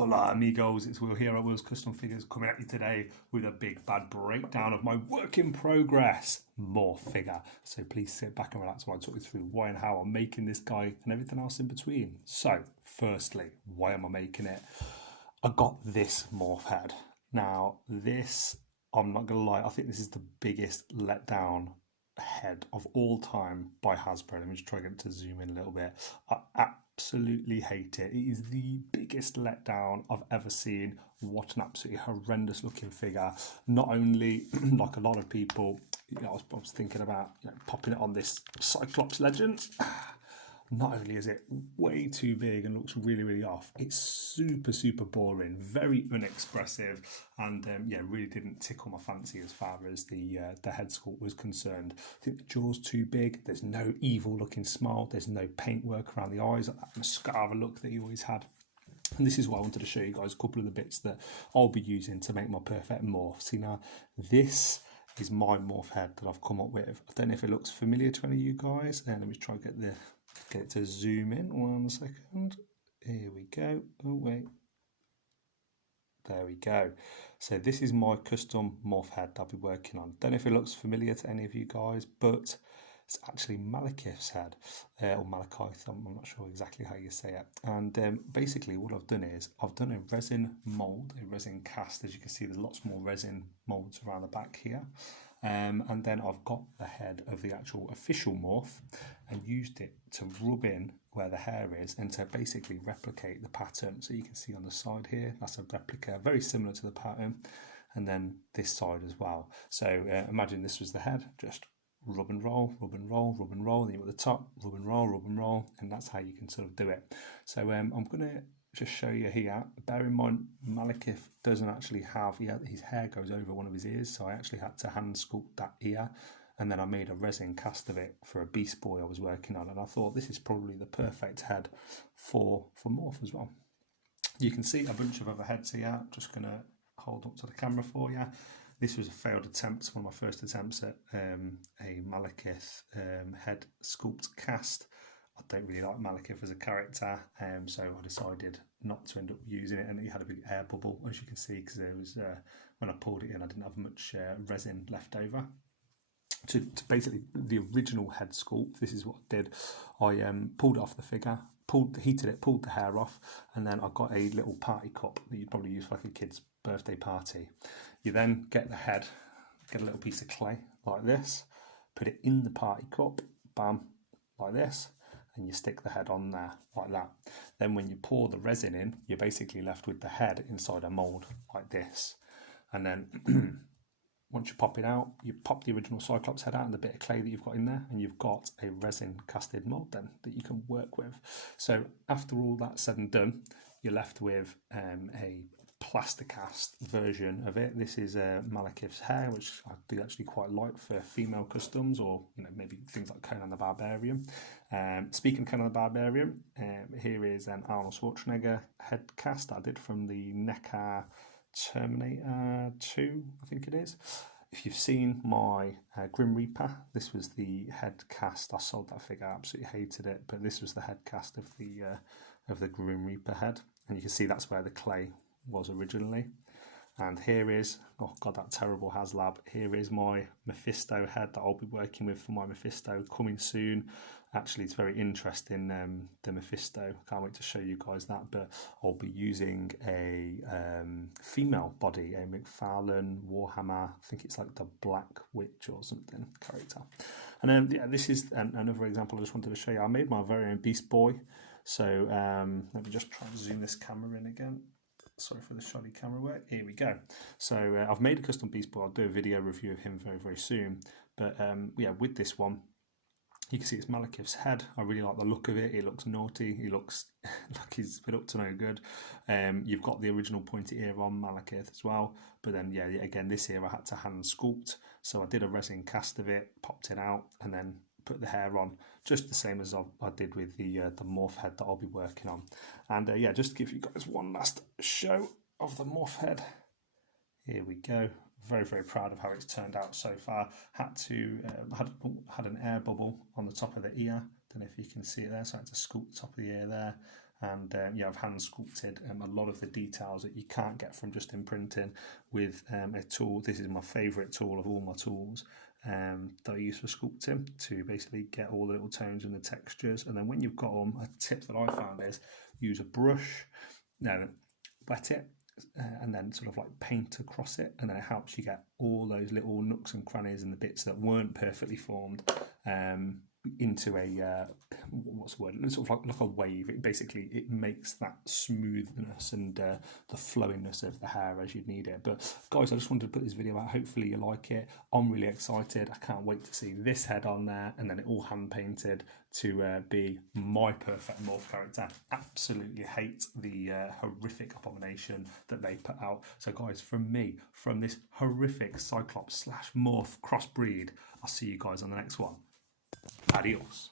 Hola amigos, it's Will here at Will's Custom Figures coming at you today with a big bad breakdown of my work in progress Morph figure. So please sit back and relax while I talk you through why and how I'm making this guy and everything else in between. So firstly, why am I making it? I got this Morph head. Now this, I'm not gonna lie, I think this is the biggest letdown head of all time by Hasbro. Let me just try to get to zoom in a little bit. I absolutely hate it. It is the biggest letdown I've ever seen. What an absolutely horrendous looking figure. Not only like a lot of people, I was thinking about popping it on this Cyclops Legends. Not only is it way too big and looks really off, it's super boring, very unexpressive, and really didn't tickle my fancy as far as the head sculpt was concerned. I think the jaw's too big. There's no evil looking smile. There's no paintwork around the eyes, like that mascara look that he always had. And this is what I wanted to show you guys, a couple of the bits that I'll be using to make my perfect morph. See now, this is my morph head that I've come up with. I don't know if it looks familiar to any of you guys. Let me try and get it to zoom in 1 second. Here we go. Oh wait, there we go. So this is my custom morph head that I'll be working on. Don't know if it looks familiar to any of you guys, but it's actually Malekith's head, or Malekith, I'm not sure exactly how you say it. And basically what I've done is I've done a resin mold, a resin cast. As you can see, there's lots more resin molds around the back here. And then I've got the head of the actual official morph and used it to rub in where the hair is and to basically replicate the pattern. So you can see on the side here, that's a replica, very similar to the pattern. And then this side as well. So imagine this was the head, just rub and roll, rub and roll, rub and roll, and then you've got the top, rub and roll, and that's how you can sort of do it. So I'm going to just show you here. Bear in mind, Malekith doesn't actually have, his hair goes over one of his ears, so I actually had to hand sculpt that ear, and then I made a resin cast of it for a Beast Boy I was working on, and I thought this is probably the perfect head for Morph as well. You can see a bunch of other heads here. Just going to hold up to the camera for you. This was a failed attempt, one of my first attempts at a Malekith head sculpt cast. I don't really like Malekith as a character, so I decided not to end up using it, and it had a big air bubble, as you can see, because there was when I pulled it in, I didn't have much resin left over. To basically the original head sculpt, this is what I did. I pulled it off the figure, heated it, pulled the hair off, and then I got a little party cup that you'd probably use for like a kid's birthday party. You then get the head, get a little piece of clay like this, put it in the party cup, bam, like this, and you stick the head on there like that. Then when you pour the resin in, you're basically left with the head inside a mold like this. And then once you pop it out, you pop the original Cyclops head out and the bit of clay that you've got in there, and you've got a resin casted mold then that you can work with. So after all that's said and done, you're left with a plaster cast version of it. This is Malekith's hair, which I do actually quite like for female customs, or maybe things like Conan the Barbarian. Speaking of Conan the Barbarian, here is an Arnold Schwarzenegger head cast that I did from the NECA Terminator 2, I think it is. If you've seen my Grim Reaper, this was the head cast. I sold that figure, I absolutely hated it, but this was the head cast of the Grim Reaper head, and you can see that's where the clay was originally. And here is, oh god, that terrible HasLab, here is my Mephisto head that I'll be working with for my Mephisto, coming soon. Actually, it's very interesting, the Mephisto, can't wait to show you guys that, but I'll be using a female body, a McFarlane Warhammer, I think it's like the Black Witch or something character. And this is another example I just wanted to show you. I made my very own Beast Boy, so let me just try and zoom this camera in again. Sorry for the shoddy camera work. Here we go. So I've made a custom Beast Boy. I'll do a video review of him very soon. But with this one, you can see it's Malekith's head. I really like the look of it. It looks naughty. He looks like he's been up to no good. You've got the original pointy ear on Malekith as well. But then, again, this ear I had to hand sculpt. So I did a resin cast of it, popped it out, and then put the hair on, just the same as I did with the morph head that I'll be working on. And just to give you guys one last show of the morph head. Here we go. Very proud of how it's turned out so far. Had an air bubble on the top of the ear. Don't know if you can see it there, so I had to sculpt the top of the ear there. and yeah, I've hand sculpted a lot of the details that you can't get from just imprinting with a tool. This is my favourite tool of all my tools that I use for sculpting, to basically get all the little tones and the textures. And then when you've got them, a tip that I found is use a brush, wet it, and then sort of like paint across it, and then it helps you get all those little nooks and crannies and the bits that weren't perfectly formed into a what's the word? Sort of like a wave. It makes that smoothness and the flowiness of the hair as you'd need it. But guys, I just wanted to put this video out. Hopefully you like it. I'm really excited. I can't wait to see this head on there, and then it all hand painted to be my perfect morph character. Absolutely hate the horrific abomination that they put out. So guys, from me, from this horrific Cyclops / morph crossbreed, I'll see you guys on the next one. Adios.